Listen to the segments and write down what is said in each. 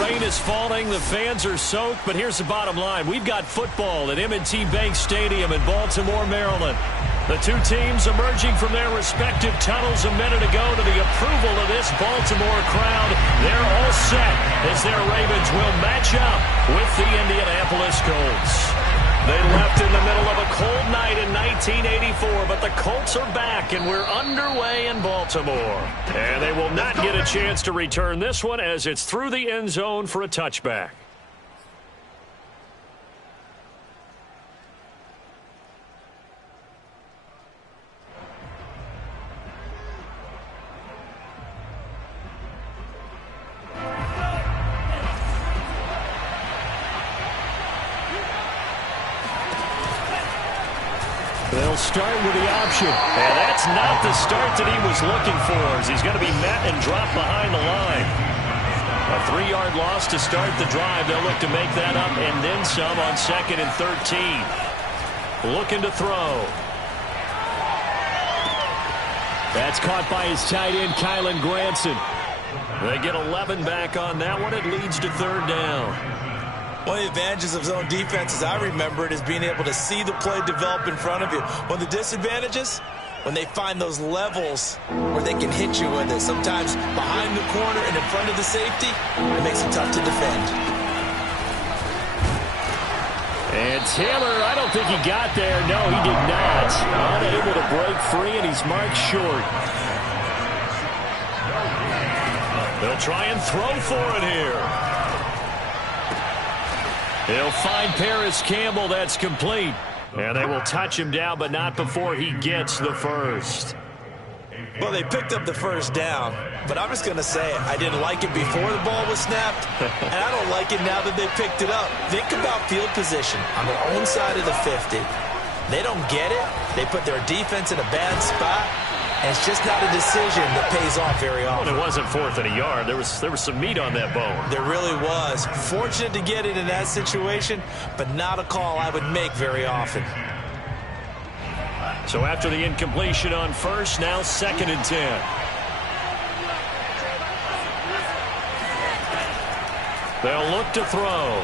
rain is falling, the fans are soaked, but here's the bottom line. We've got football at M&T Bank Stadium in Baltimore, Maryland. The two teams emerging from their respective tunnels a minute ago to the approval of this Baltimore crowd. They're all set as their Ravens will match up with the Indianapolis Colts. They left in the middle of a cold night in 1984, but the Colts are back, and we're underway in Baltimore. And they will not get a chance to return this one as it's through the end zone for a touchback. They'll start with the option. And that's not the start that he was looking for, as he's going to be met and dropped behind the line. A 3-yard loss to start the drive. They'll look to make that up and then some on 2nd and 13. Looking to throw. That's caught by his tight end, Kylen Granson. They get 11 back on that one. It leads to 3rd down. One of the advantages of zone defense, as I remember it, is being able to see the play develop in front of you. One of the disadvantages, when they find those levels where they can hit you with it. Sometimes behind the corner and in front of the safety, it makes it tough to defend. And Taylor, I don't think he got there. No, he did not. Unable to break free, and he's marked short. They'll try and throw for it here. He'll find Paris Campbell. That's complete. And they will touch him down, but not before he gets the first. Well, they picked up the first down, but I'm just going to say I didn't like it before the ball was snapped, and I don't like it now that they picked it up. Think about field position on their own side of the 50. They don't get it. They put their defense in a bad spot. And it's just not a decision that pays off very often. Well, it wasn't 4th and a yard. There was some meat on that bone. There really was. Fortunate to get it in that situation, but not a call I would make very often. So after the incompletion on first, now 2nd and 10. They'll look to throw.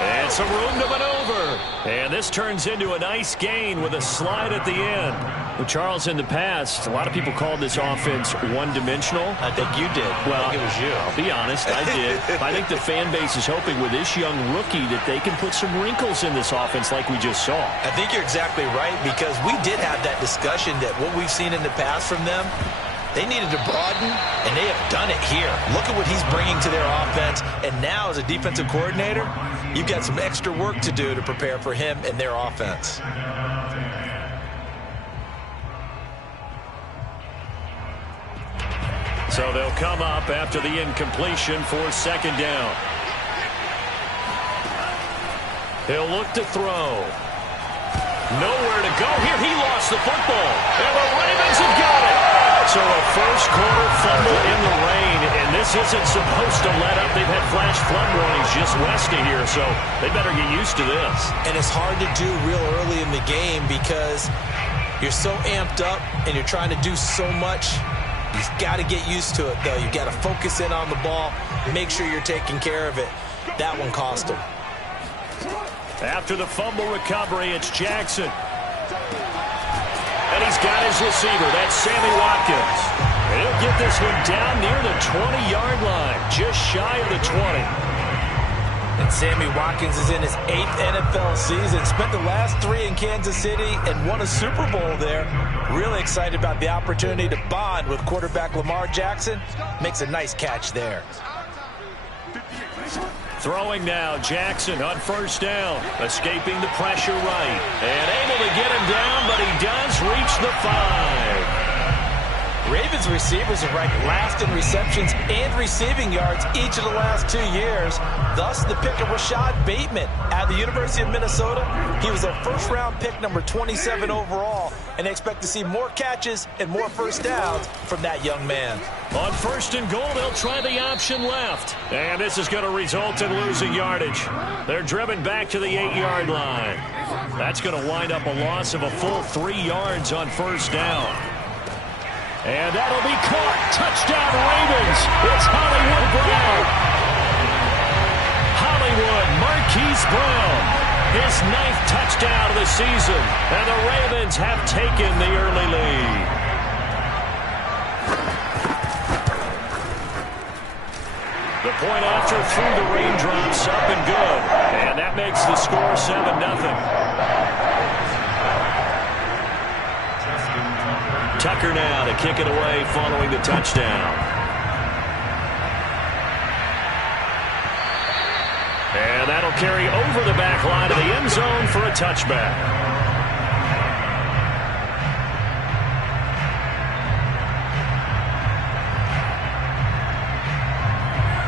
And some room to maneuver. And this turns into a nice gain with a slide at the end. Well, Charles, in the past, a lot of people called this offense one-dimensional. I think you did. Well, I think it was you. I'll be honest, I did. I think the fan base is hoping with this young rookie that they can put some wrinkles in this offense like we just saw. I think you're exactly right, because we did have that discussion that what we've seen in the past from them, they needed to broaden, and they have done it here. Look at what he's bringing to their offense. And now, as a defensive coordinator, you've got some extra work to do to prepare for him and their offense. So they'll come up after the incompletion for 2nd down. He'll look to throw. Nowhere to go here. He lost the football. And the Ravens have got it. So a first-quarter fumble in the rain, and this isn't supposed to let up. They've had flash flood warnings just west of here, so they better get used to this. And it's hard to do real early in the game because you're so amped up and you're trying to do so much. You've got to get used to it, though. You've got to focus in on the ball, make sure you're taking care of it. That one cost him. After the fumble recovery, it's Jackson. And he's got his receiver. That's Sammy Watkins. And he'll get this one down near the 20-yard line, just shy of the 20. And Sammy Watkins is in his 8th NFL season. Spent the last 3 in Kansas City and won a Super Bowl there. Really excited about the opportunity to bond with quarterback Lamar Jackson. Makes a nice catch there. Throwing now, Jackson on 1st down, escaping the pressure right. And able to get him down, but he does reach the 5. Ravens receivers are ranked last in receptions and receiving yards each of the last 2 years. Thus, the pick of Rashad Bateman at the University of Minnesota. He was their first-round pick, number 27 overall, and they expect to see more catches and more first downs from that young man. On 1st and goal, they'll try the option left. And this is going to result in losing yardage. They're driven back to the 8-yard line. That's going to wind up a loss of a full 3 yards on 1st down. And that'll be caught. Touchdown, Ravens. It's Hollywood Brown. Hollywood Marquise Brown. His 9th touchdown of the season. And the Ravens have taken the early lead. The point after through the raindrops, up and good. And that makes the score 7-0. Tucker now to kick it away following the touchdown. And that'll carry over the back line of the end zone for a touchback.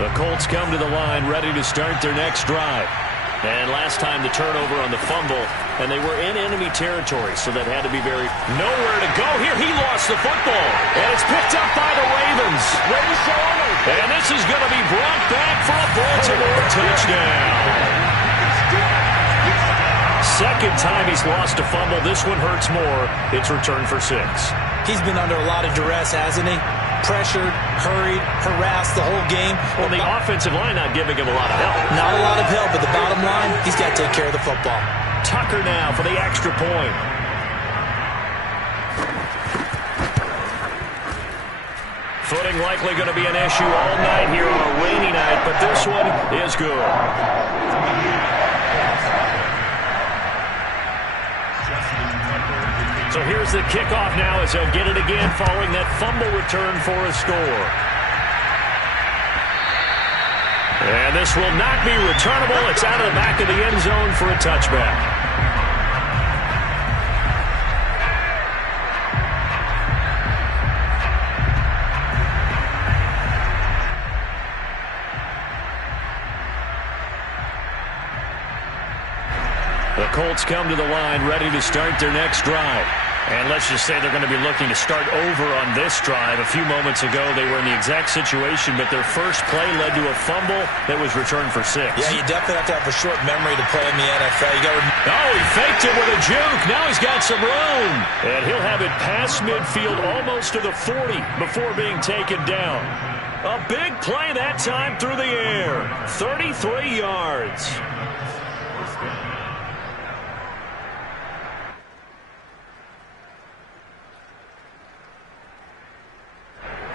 The Colts come to the line ready to start their next drive. And last time the turnover on the fumble, and they were in enemy territory, so that had to be very... Nowhere to go here. He lost the football, and it's picked up by the Ravens. And this is going to be brought back for a Baltimore touchdown. Second time he's lost a fumble. This one hurts more. It's returned for 6. He's been under a lot of duress, hasn't he? Pressured, hurried, harassed the whole game. Well, the offensive line not giving him a lot of help. Not a lot of help, but the bottom line, he's got to take care of the football. Tucker now for the extra point. Footing likely going to be an issue all night here on a rainy night, but this one is good. So here's the kickoff now as they'll get it again following that fumble return for a score. And this will not be returnable. It's out of the back of the end zone for a touchback. The Colts come to the line ready to start their next drive. And let's just say they're going to be looking to start over on this drive. A few moments ago, they were in the exact situation, but their first play led to a fumble that was returned for 6. Yeah, you definitely have to have a short memory to play in the NFL. Oh, he faked it with a juke. Now he's got some room. And he'll have it past midfield almost to the 40 before being taken down. A big play that time through the air. 33 yards.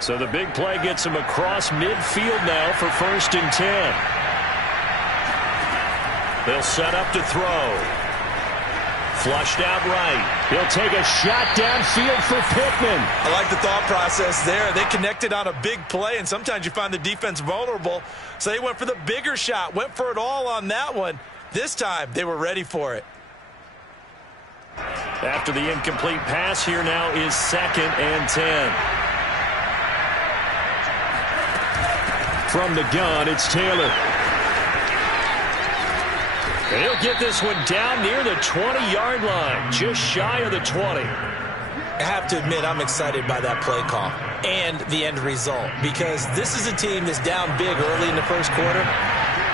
So the big play gets him across midfield now for 1st and 10. They'll set up to throw. Flushed out right. He'll take a shot downfield for Pittman. I like the thought process there. They connected on a big play, and sometimes you find the defense vulnerable. So they went for the bigger shot, went for it all on that one. This time, they were ready for it. After the incomplete pass, here now is 2nd and 10. From the gun, it's Taylor. And he'll get this one down near the 20-yard line, just shy of the 20. I have to admit, I'm excited by that play call and the end result, because this is a team that's down big early in the first quarter,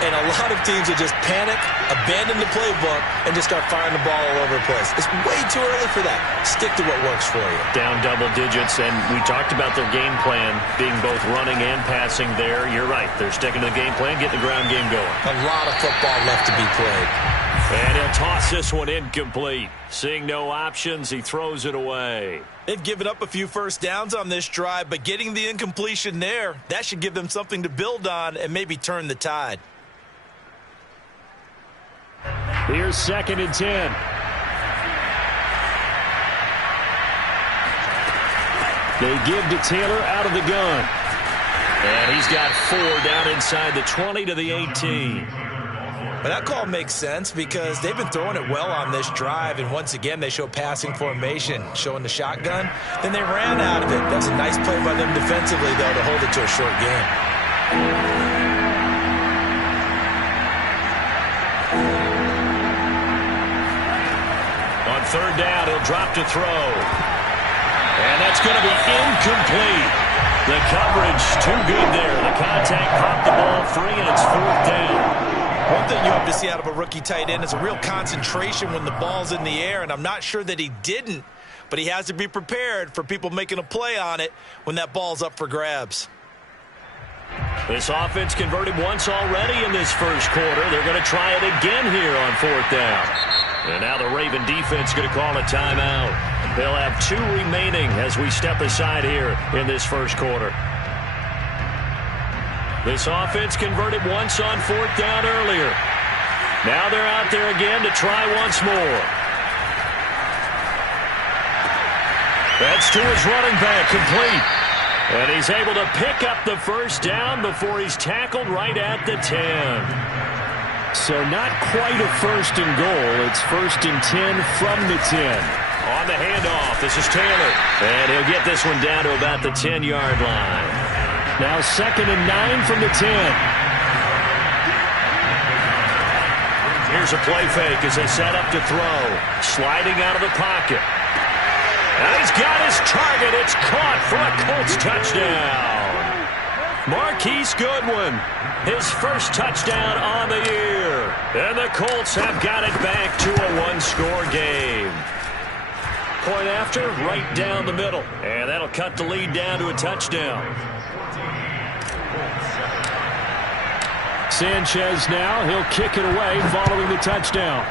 and a lot of teams will just panic, abandon the playbook, and just start firing the ball all over the place. It's way too early for that. Stick to what works for you. Down double digits, and we talked about their game plan being both running and passing there. You're right. They're sticking to the game plan, getting the ground game going. A lot of football left to be played. And he'll toss this one incomplete. Seeing no options, he throws it away. They've given up a few first downs on this drive, but getting the incompletion there, that should give them something to build on and maybe turn the tide. Here's 2nd and 10. They give to Taylor out of the gun. And he's got 4 down inside the 20 to the 18. But that call makes sense because they've been throwing it well on this drive, and once again they show passing formation, showing the shotgun. Then they ran out of it. That's a nice play by them defensively, though, to hold it to a short game. On 3rd down, he'll drop to throw. And that's going to be incomplete. The coverage too good there. The contact popped the ball free, and it's 4th down. One thing you have to see out of a rookie tight end is a real concentration when the ball's in the air, and I'm not sure that he didn't. but he has to be prepared for people making a play on it when that ball's up for grabs. This offense converted once already in this first quarter. They're going to try it again here on fourth down. And now the Raven defense going to call a timeout. They'll have 2 remaining as we step aside here in this first quarter. This offense converted once on fourth down earlier. Now they're out there again to try once more. That's to his running back, complete. And he's able to pick up the first down before he's tackled right at the 10. So not quite a first and goal. It's first and 10 from the 10. On the handoff, this is Taylor. And he'll get this one down to about the 10-yard line. Now second and 9 from the 10. Here's a play fake as they set up to throw. Sliding out of the pocket. And he's got his target. It's caught for a Colts touchdown. Marquise Goodwin, his first touchdown on the year. And the Colts have got it back to a 1-score game. Point after, right down the middle. And that'll cut the lead down to a touchdown. Sanchez now, he'll kick it away following the touchdown.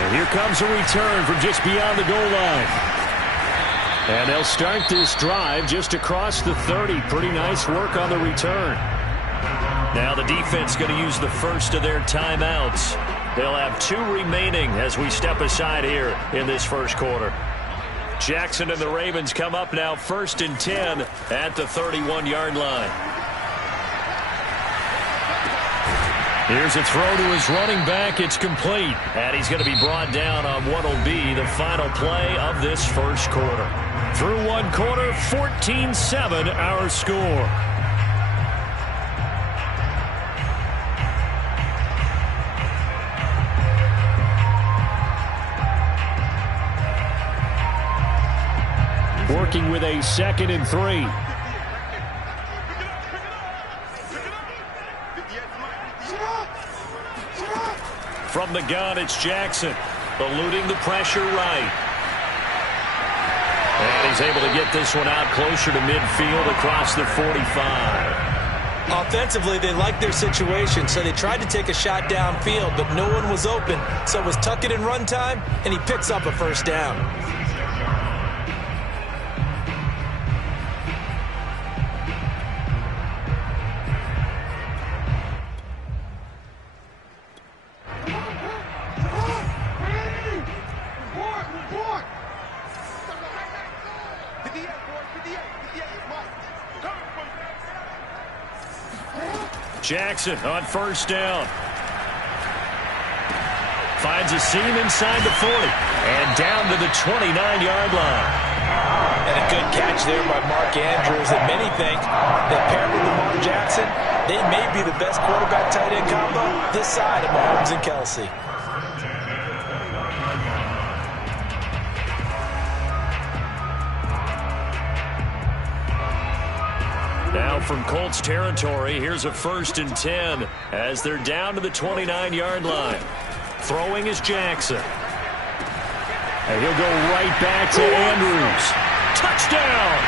And here comes a return from just beyond the goal line. And they'll start this drive just across the 30. Pretty nice work on the return. Now the defense going to use the first of their timeouts. They'll have 2 remaining as we step aside here in this first quarter. Jackson and the Ravens come up now first and 10 at the 31-yard line. Here's a throw to his running back. It's complete. And he's going to be brought down on what will be the final play of this first quarter. Through one quarter, 14-7 our score. Working with a second and 3. From the gun, it's Jackson, eluding the pressure right. And he's able to get this one out closer to midfield across the 45. Offensively, they liked their situation, so they tried to take a shot downfield, but no one was open. So it was tuck it and run time, and he picks up a first down. Jackson on first down. Finds a seam inside the 40. And down to the 29-yard line. And a good catch there by Mark Andrews. And many think that paired with Lamar Jackson, they may be the best quarterback-tight end combo this side of Mahomes and Kelsey. Now from Colts territory, here's a first and 10 as they're down to the 29-yard line. Throwing is Jackson. And he'll go right back to Andrews. Touchdown!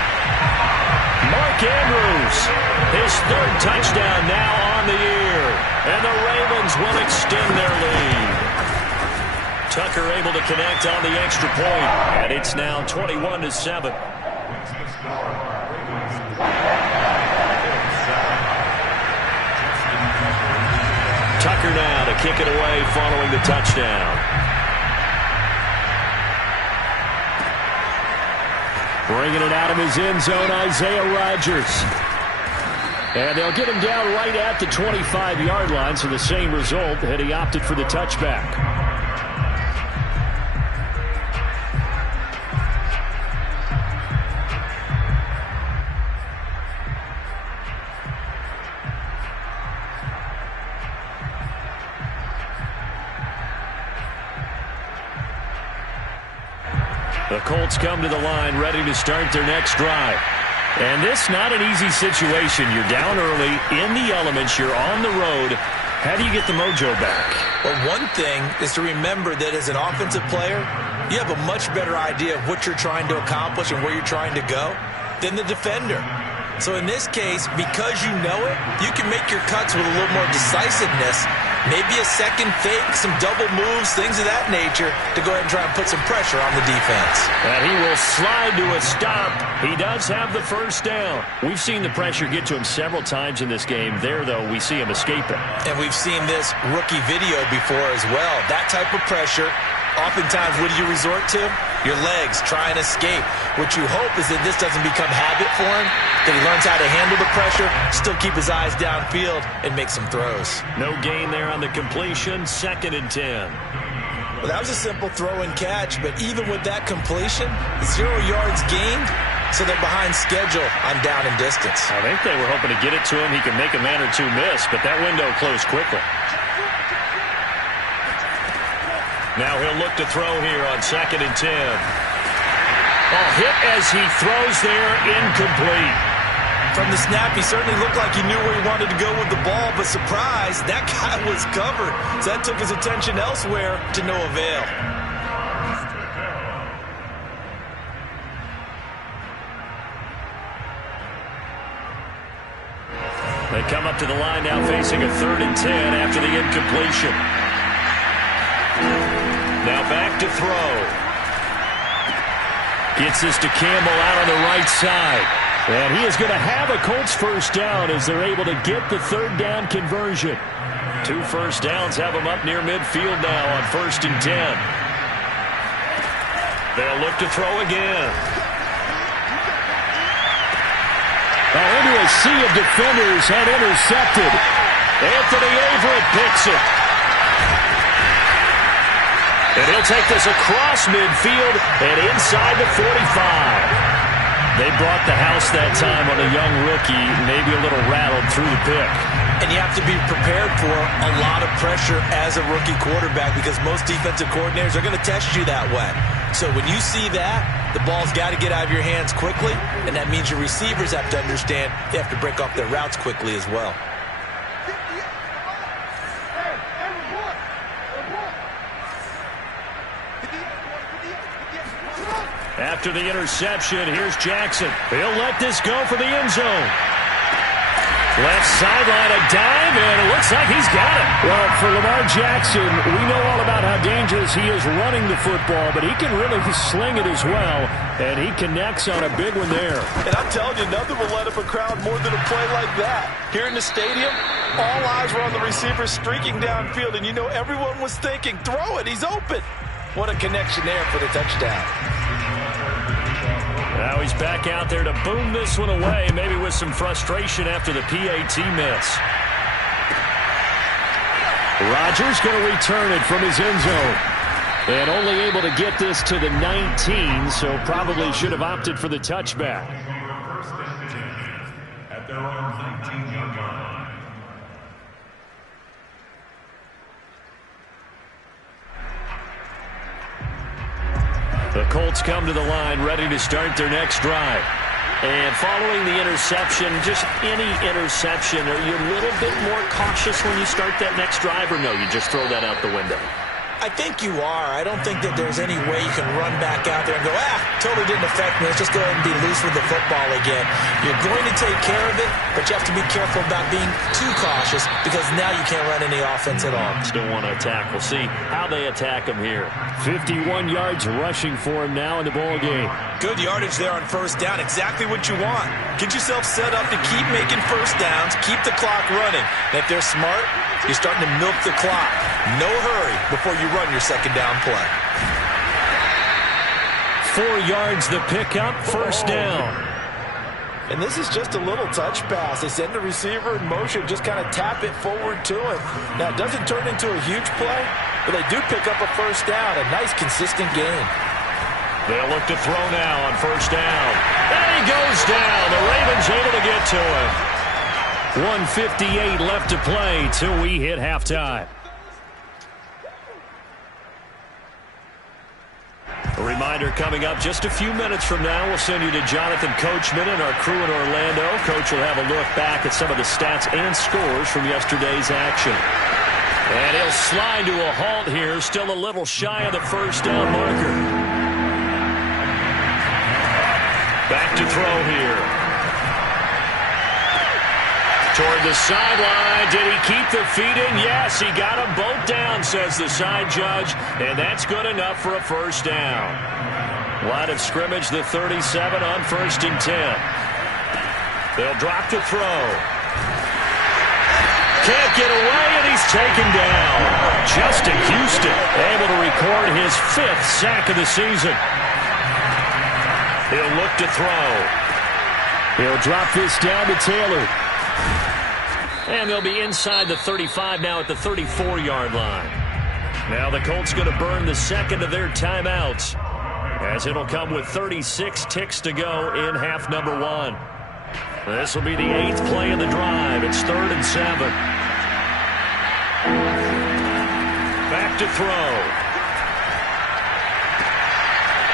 Mark Andrews, his 3rd touchdown now on the year. And the Ravens will extend their lead. Tucker able to connect on the extra point, and it's now 21-7. Tucker now to kick it away following the touchdown. Bringing it out of his end zone, Isaiah Rodgers. And they'll get him down right at the 25-yard line, so the same result had he opted for the touchback. The Colts come to the line ready to start their next drive. And this not an easy situation. You're down early in the elements. You're on the road. How do you get the mojo back? Well, one thing is to remember that as an offensive player, you have a much better idea of what you're trying to accomplish and where you're trying to go than the defender. So in this case, because you know it, you can make your cuts with a little more decisiveness, maybe a second fake, some double moves, things of that nature, to go ahead and try and put some pressure on the defense. And he will slide to a stop. He does have the first down. We've seen the pressure get to him several times in this game. There, though, we see him escape it. And we've seen this rookie video before as well. That type of pressure, oftentimes, what do you resort to? Your legs, try and escape. What you hope is that this doesn't become habit for him, that he learns how to handle the pressure, still keep his eyes downfield, and make some throws. No gain there on the completion, 2nd and 10. Well, that was a simple throw and catch, but even with that completion, 0 yards gained, so they're behind schedule on down and distance. I think they were hoping to get it to him. He could make a man or two miss, but that window closed quickly. Now he'll look to throw here on 2nd and 10. Hit as he throws there, incomplete. From the snap, he certainly looked like he knew where he wanted to go with the ball, but surprise, that guy was covered. So that took his attention elsewhere to no avail. They come up to the line now facing a 3rd and 10 after the incompletion. Now back to throw. Gets this to Campbell out on the right side. And he is going to have a Colts first down as they're able to get the 3rd down conversion. 2 first downs have them up near midfield now on 1st and 10. They'll look to throw again. Into a sea of defenders and intercepted. Anthony Averett picks it. And he'll take this across midfield and inside the 45. They brought the house that time on a young rookie, maybe a little rattled through the pick. And you have to be prepared for a lot of pressure as a rookie quarterback because most defensive coordinators are going to test you that way. So when you see that, the ball's got to get out of your hands quickly, and that means your receivers have to understand they have to break off their routes quickly as well. After the interception, here's Jackson. He'll let this go for the end zone. Left sideline, a dive, and it looks like he's got it. Well, for Lamar Jackson, we know all about how dangerous he is running the football, but he can really sling it as well, and he connects on a big one there. And I'm telling you, nothing will let up a crowd more than a play like that. Here in the stadium, all eyes were on the receiver streaking downfield, and you know everyone was thinking, throw it, he's open. What a connection there for the touchdown. Now he's back out there to boom this one away, maybe with some frustration after the PAT miss. Rodgers going to return it from his end zone. And only able to get this to the 19, so probably should have opted for the touchback. At their own 19-yard line. The Colts come to the line ready to start their next drive. And following the interception, just any interception, are you a little bit more cautious when you start that next drive, or no, you just throw that out the window? I think you are. I don't think that there's any way you can run back out there and go, totally didn't affect me. Let's just go ahead and be loose with the football again. You're going to take care of it, but you have to be careful about being too cautious because now you can't run any offense at all. Still want to attack. We'll see how they attack him here. 51 yards rushing for him now in the ball game. Good yardage there on first down. Exactly what you want. Get yourself set up to keep making first downs, keep the clock running. And if they're smart, you're starting to milk the clock. No hurry before you run your second down play. 4 yards the pickup, first down. And this is just a little touch pass. They send the receiver in motion, just kind of tap it forward to him. Now, it doesn't turn into a huge play, but they do pick up a first down, a nice, consistent gain. They'll look to throw now on first down. And he goes down. The Ravens able to get to him. 1:58 left to play till we hit halftime. A reminder coming up just a few minutes from now, we'll send you to Jonathan Coachman and our crew in Orlando. Coach will have a look back at some of the stats and scores from yesterday's action. And he'll slide to a halt here, still a little shy of the first down marker. Back to throw here. Toward the sideline. Did he keep the feet in? Yes, he got them both down, says the side judge. And that's good enough for a first down. Line of scrimmage, the 37 on 1st and 10. They'll drop to throw. Can't get away, and he's taken down. Justin Houston able to record his 5th sack of the season. He'll look to throw. He'll drop this down to Taylor. And they'll be inside the 35 now at the 34-yard line. Now the Colts going to burn the second of their timeouts, as it'll come with 36 ticks to go in half number 1. This will be the 8th play of the drive. It's 3rd and 7. Back to throw.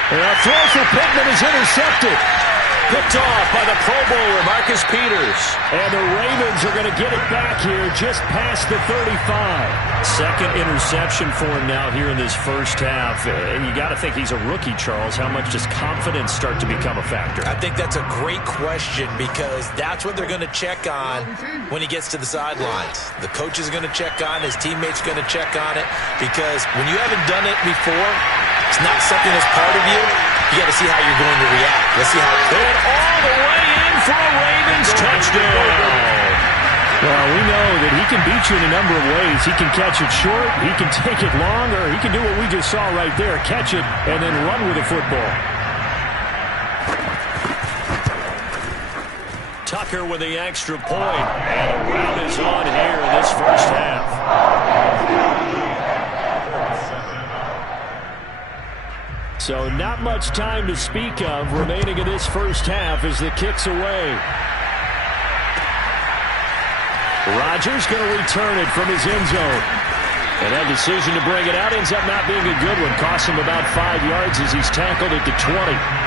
And a throw for Pittman is intercepted. Picked off by the Pro Bowler, Marcus Peters. And the Ravens are going to get it back here just past the 35. Second interception for him now here in this first half. And you got to think he's a rookie, Charles. How much does confidence start to become a factor? I think that's a great question, because that's what they're going to check on when he gets to the sidelines. The coach is going to check on, his teammates are going to check on it, because when you haven't done it before, it's not something that's part of you. You got to see how you're going to react. Let's see how. And all the way in for a Ravens touchdown. Well, we know that he can beat you in a number of ways. He can catch it short, he can take it long, or he can do what we just saw right there, catch it and then run with the football. Tucker with the extra point. And a rout is on here in this first half. So not much time to speak of remaining in this first half as the kick's away. Rodgers going to return it from his end zone. And that decision to bring it out ends up not being a good one. Costs him about 5 yards as he's tackled at the 20.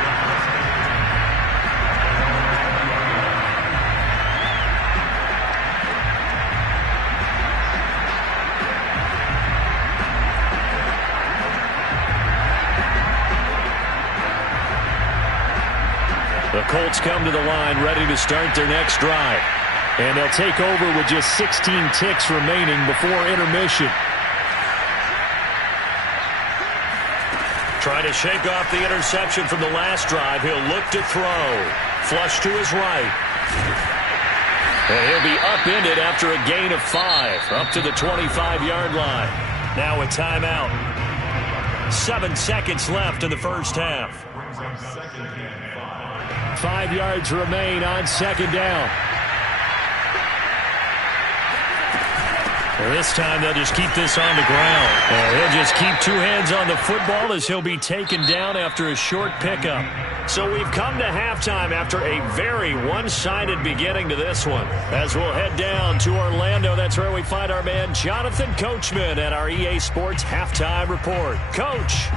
The Colts come to the line ready to start their next drive. And they'll take over with just 16 ticks remaining before intermission. Trying to shake off the interception from the last drive. He'll look to throw. Flush to his right. And he'll be upended after a gain of 5. Up to the 25-yard line. Now a timeout. 7 seconds left in the first half. 5 yards remain on second down. And this time they'll just keep this on the ground. And he'll just keep 2 hands on the football as he'll be taken down after a short pickup. So we've come to halftime after a very one-sided beginning to this one. As we'll head down to Orlando, that's where we find our man Jonathan Coachman at our EA Sports Halftime Report. Coach.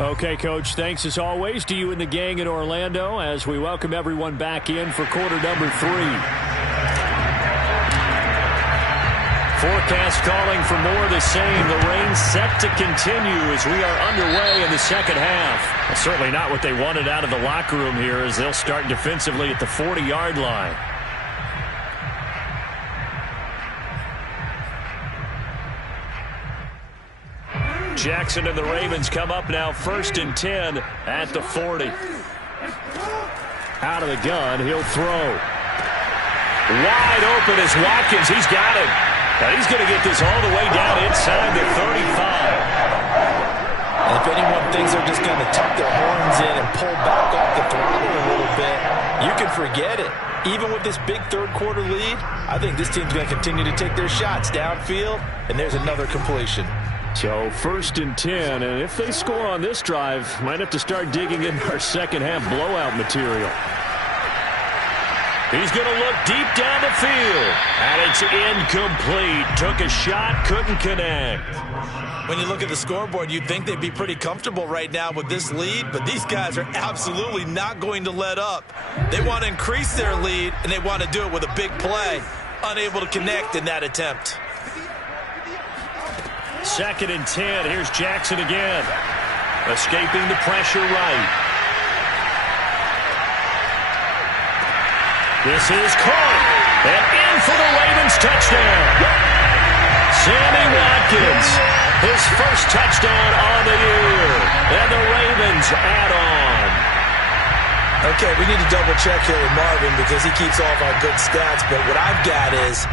Okay, Coach, thanks as always to you and the gang in Orlando as we welcome everyone back in for quarter number 3. Forecast calling for more of the same. The rain set to continue as we are underway in the second half. Well, certainly not what they wanted out of the locker room here as they'll start defensively at the 40-yard line. Jackson and the Ravens come up now 1st and 10 at the 40. Out of the gun, he'll throw. Wide open is Watkins. He's got it. Now he's going to get this all the way down inside the 35. And if anyone thinks they're just going to tuck their horns in and pull back off the throttle a little bit, you can forget it. Even with this big third-quarter lead, I think this team's going to continue to take their shots downfield, and there's another completion. So 1st and 10, and if they score on this drive, might have to start digging in our second half blowout material. He's going to look deep down the field. And it's incomplete. Took a shot, couldn't connect. When you look at the scoreboard, you'd think they'd be pretty comfortable right now with this lead, but these guys are absolutely not going to let up. They want to increase their lead, and they want to do it with a big play. Unable to connect in that attempt. 2nd and 10. Here's Jackson again. Escaping the pressure right. This is caught. And in for the Ravens touchdown. Sammy Watkins. His first touchdown on the year. And the Ravens add on. Okay, we need to double check here with Marvin because he keeps all of our good stats. But what I've got is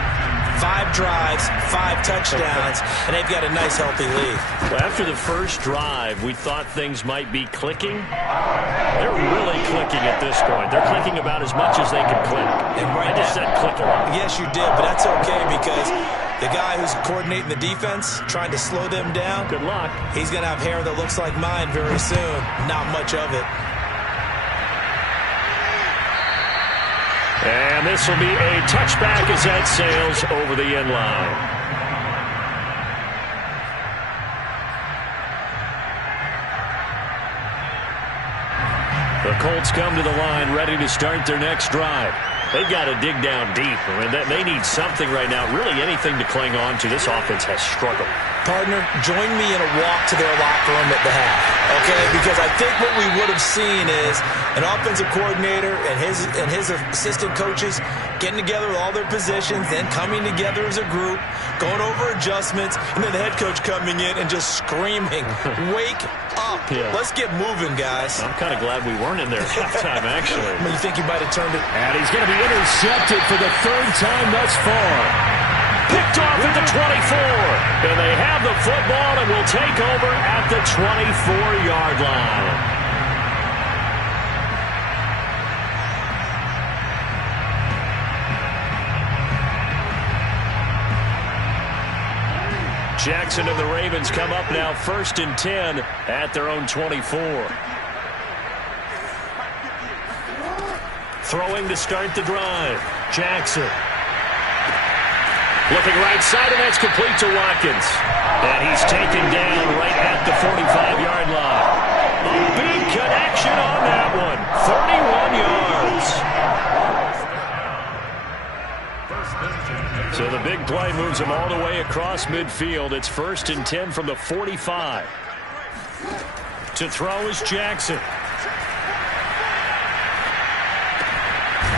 5 drives, 5 touchdowns, and they've got a nice, healthy lead. Well, after the first drive, we thought things might be clicking. They're really clicking at this point. They're clicking about as much as they can click. And right, I just said clicking. Yes, you did, but that's okay because the guy who's coordinating the defense, trying to slow them down, good luck. He's going to have hair that looks like mine very soon. Not much of it. And this will be a touchback as that sails over the end line. The Colts come to the line ready to start their next drive. They've got to dig down deep. I mean, they need something right now, really anything to cling on to. This offense has struggled. Partner, join me in a walk to their locker room at the half, okay? Because I think what we would have seen is an offensive coordinator and his assistant coaches getting together with all their positions, then coming together as a group, going over adjustments, and then the head coach coming in and just screaming, wake up. Yeah. Let's get moving, guys. I'm kind of glad we weren't in there at halftime, actually. I mean, you think you might have turned it? And he's going to be intercepted for the 3rd time thus far. Picked off at the 24. And they have the football and will take over at the 24-yard line. Jackson and the Ravens come up now 1st and 10 at their own 24. Throwing to start the drive. Jackson. Looking right side, and that's complete to Watkins. And he's taken down right at the 45-yard line. A big connection on that one. 31 yards. So the big play moves him all the way across midfield. It's 1st and 10 from the 45. To throw is Jackson.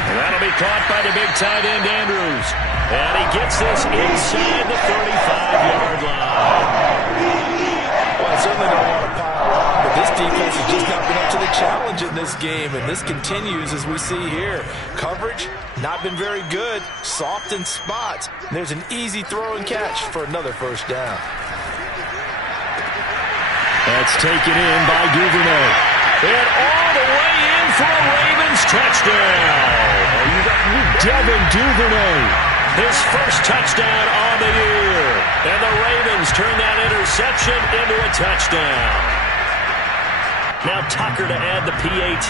And that'll be caught by the big tight end, Andrews. And he gets this inside the 35-yard line. Well, I certainly don't want to pile on, but this defense has just not been up to the challenge in this game, and this continues as we see here. Coverage, not been very good. Soft in spots. There's an easy throw and catch for another 1st down. That's taken in by Duvernay. And all the way in for a Ravens touchdown. Devin Duvernay. His first touchdown on the year. And the Ravens turn that interception into a touchdown. Now Tucker to add the PAT.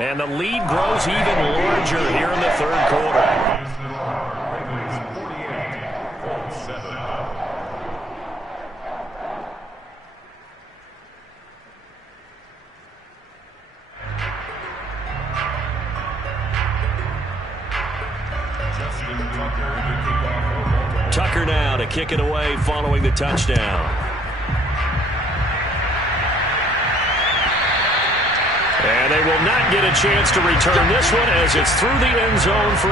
And the lead grows even larger here in the 3rd quarter. Tucker now to kick it away following the touchdown. And they will not get a chance to return this one as it's through the end zone for